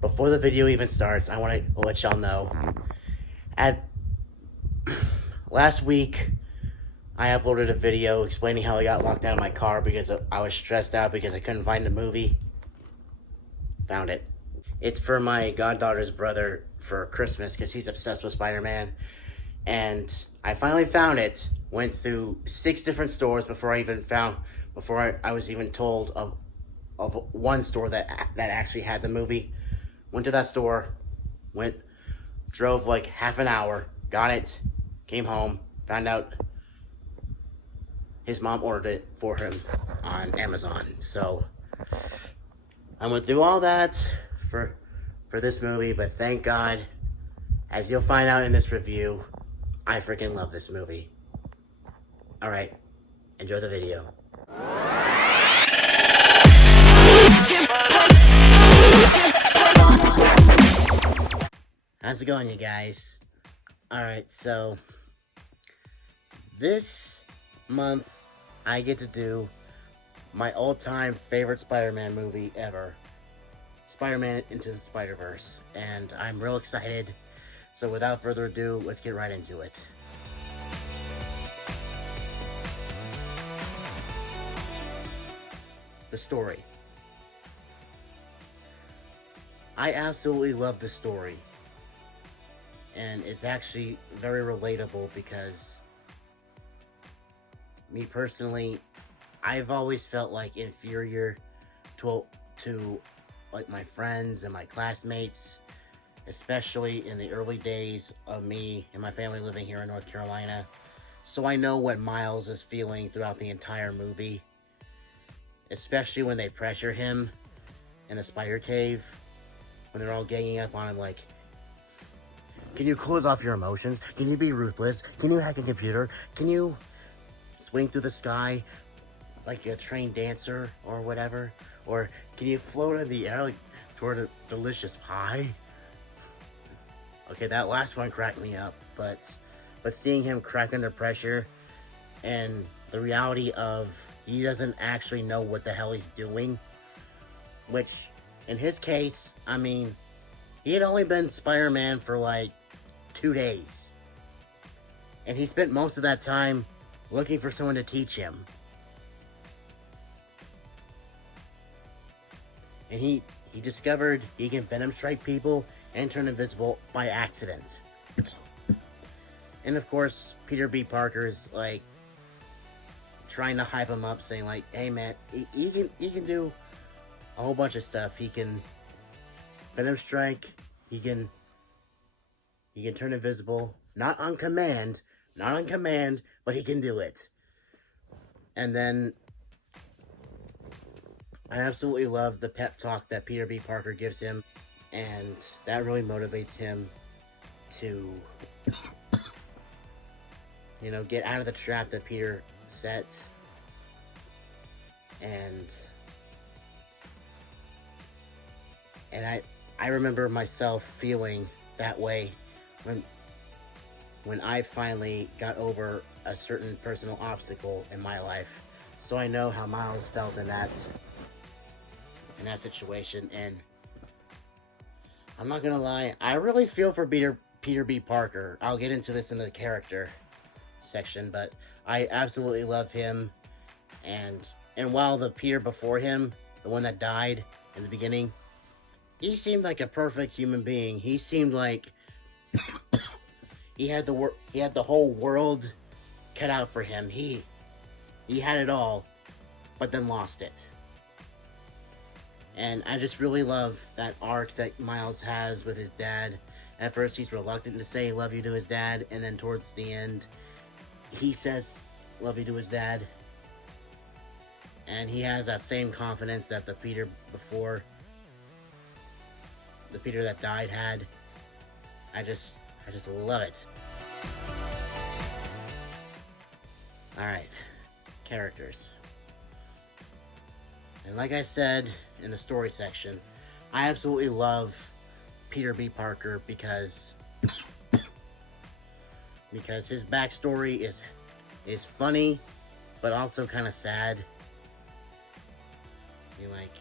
before the video even starts, I want to let y'all know. At last week, I uploaded a video explaining how I got locked out of my car because I was stressed out because I couldn't find a movie. Found it. It's for my goddaughter's brother for Christmas because he's obsessed with Spider-Man. And I finally found it. Went through 6 different stores before I was even told of one store that actually had the movie. Went to that store, drove like half an hour, got it, came home, found out his mom ordered it for him on Amazon. So I went through all that for this movie, but thank God, as you'll find out in this review, I freaking love this movie. Alright, enjoy the video. How's it going, you guys? Alright, so this month I get to do my all-time favorite Spider-Man movie ever, Spider-Man Into the Spider-Verse, and I'm real excited. So without further ado, let's get right into it. The story. I absolutely love the story. And it's actually very relatable because me personally, I've always felt like inferior to like my friends and my classmates, especially in the early days of me and my family living here in North Carolina. So I know what Miles is feeling throughout the entire movie, especially when they pressure him in the spider cave, when they're all ganging up on him like, can you close off your emotions? Can you be ruthless? Can you hack a computer? Can you swing through the sky like a trained dancer or whatever? Or can you float in the air like toward a delicious pie? Okay, that last one cracked me up, but seeing him crack under pressure and the reality of he doesn't actually know what the hell he's doing, which in his case, I mean, he had only been Spider-Man for like 2 days, and he spent most of that time looking for someone to teach him. And he discovered he can venom strike people and turn invisible by accident. And of course, Peter B. Parker's like trying to hype him up, saying like, hey man, he can do a whole bunch of stuff. He can venom strike, he can turn invisible, not on command, but he can do it. And then I absolutely love the pep talk that Peter B. Parker gives him, and that really motivates him to, you know, get out of the trap that Peter set. And I remember myself feeling that way when I finally got over a certain personal obstacle in my life. So I know how Miles felt in that situation, and I'm not gonna lie, I really feel for Peter B. Parker. I'll get into this in the character section, but I absolutely love him. And while the Peter before him, the one that died in the beginning, he seemed like a perfect human being. He seemed like he had the whole world cut out for him. He had it all, but then lost it. And I just really love that arc that Miles has with his dad. At first, he's reluctant to say love you to his dad, and then towards the end, he says love you to his dad. And he has that same confidence that the Peter before, the Peter that died had. I just love it. Alright, characters. And like I said in the story section, I absolutely love Peter B. Parker because his backstory is funny, but also kind of sad. I mean, like,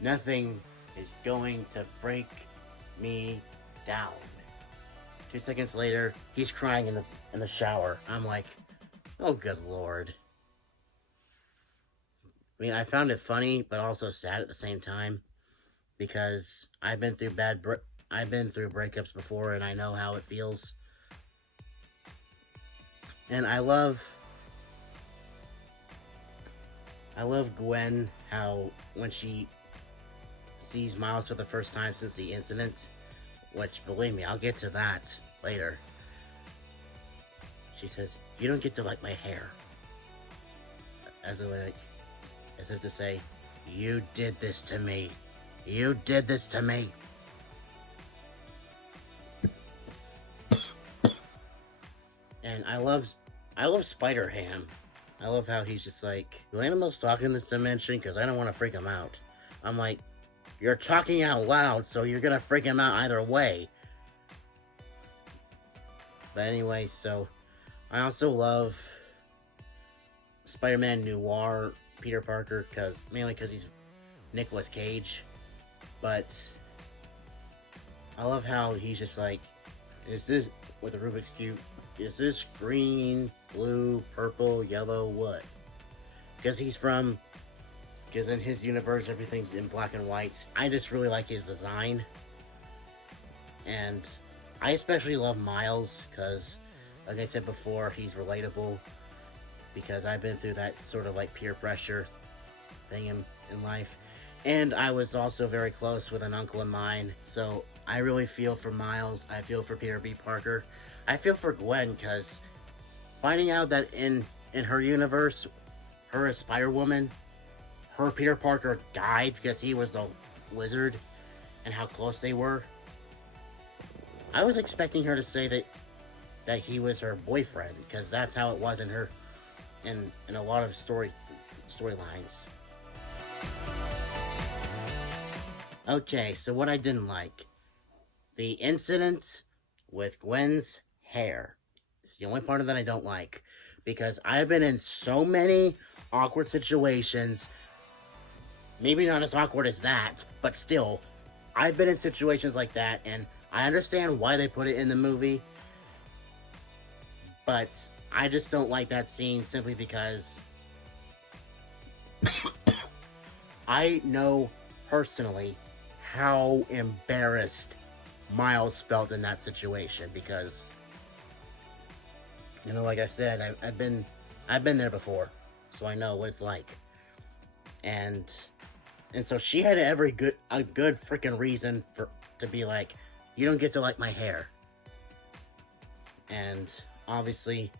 nothing is going to break me down. 2 seconds later, he's crying in the shower. I'm like, oh good lord. I mean, I found it funny, but also sad at the same time, because I've been through breakups before, and I know how it feels. And I love Gwen, how when she sees Miles for the first time since the incident, which, believe me, I'll get to that later. She says, "You don't get to like my hair," as if to say, "You did this to me. You did this to me." And I love Spider-Ham. I love how he's just like, "Do animals talk in this dimension? Because I don't want to freak him out." I'm like, you're talking out loud, so you're gonna freak him out either way. But anyway, so I also love Spider-Man Noir Peter Parker, mainly because he's Nicolas Cage. But I love how he's just like, is this, with the Rubik's Cube, is this green, blue, purple, yellow, what? Because in his universe, everything's in black and white. I just really like his design. And I especially love Miles, because, like I said before, he's relatable. Because I've been through that sort of like peer pressure thing in life. And I was also very close with an uncle of mine. So I really feel for Miles. I feel for Peter B. Parker. I feel for Gwen, because finding out that in her universe, her as Spider-Woman, her Peter Parker died because he was the lizard, and how close they were. I was expecting her to say that he was her boyfriend, because that's how it was in a lot of storylines. Okay, so what I didn't like. The incident with Gwen's hair. It's the only part of that I don't like. Because I've been in so many awkward situations. Maybe not as awkward as that, but still, I've been in situations like that, and I understand why they put it in the movie. But I just don't like that scene simply because I know personally how embarrassed Miles felt in that situation, because, you know, like I said, I've been there before, so I know what it's like. And so she had a good freaking reason to be like, you don't get to like my hair. And obviously,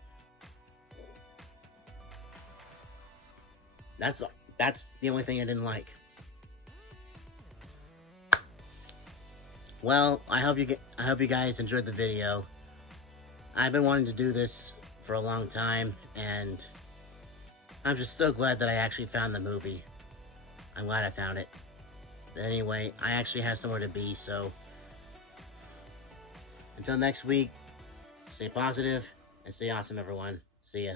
that's the only thing I didn't like. Well, I hope you guys enjoyed the video. I've been wanting to do this for a long time, and I'm just so glad that I actually found the movie. I'm glad I found it. But anyway, I actually have somewhere to be, so until next week, stay positive and stay awesome, everyone. See ya.